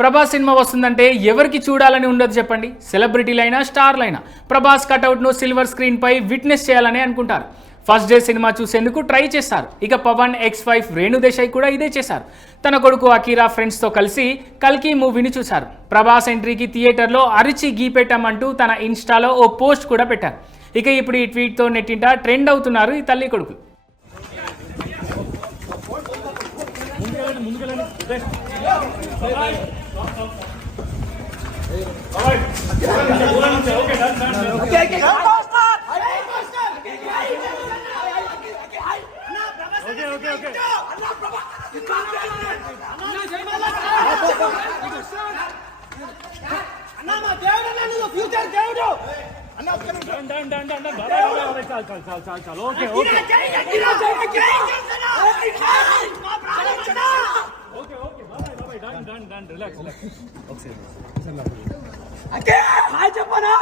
Prabhas cinema వస్తుందంటే ఎవరికి చూడాలని ఉండదు చెప్పండి? సెలబ్రిటీలైనా స్టార్లైనా. ప్రభాస్ కటౌట్ను సిల్వర్ స్క్రీన్పై విట్నెస్ చేయాలని అనుకుంటారు. ఫస్ట్ డే సినిమా చూసేందుకు ట్రై చేస్తారు. ఇక పవన్ ఎక్స్ వైఫ్ రేణుదేశాయ్ కూడా ఇదే చేశారు. తన కొడుకు అకీరా ఫ్రెండ్స్తో కలిసి కల్కి మూవీని చూశారు. ప్రభాస్ ఎంట్రీకి థియేటర్లో అరిచి గీపెట్టామంటూ తన ఇన్స్టాలో ఓ పోస్ట్ కూడా పెట్టారు. ఇక ఇప్పుడు ఈ ట్వీట్తో నెట్టింట ట్రెండ్ అవుతున్నారు ఈ తల్లి కొడుకులు. ఫ్యూచర్ దేవుడు హాయ్ చెప్పనా?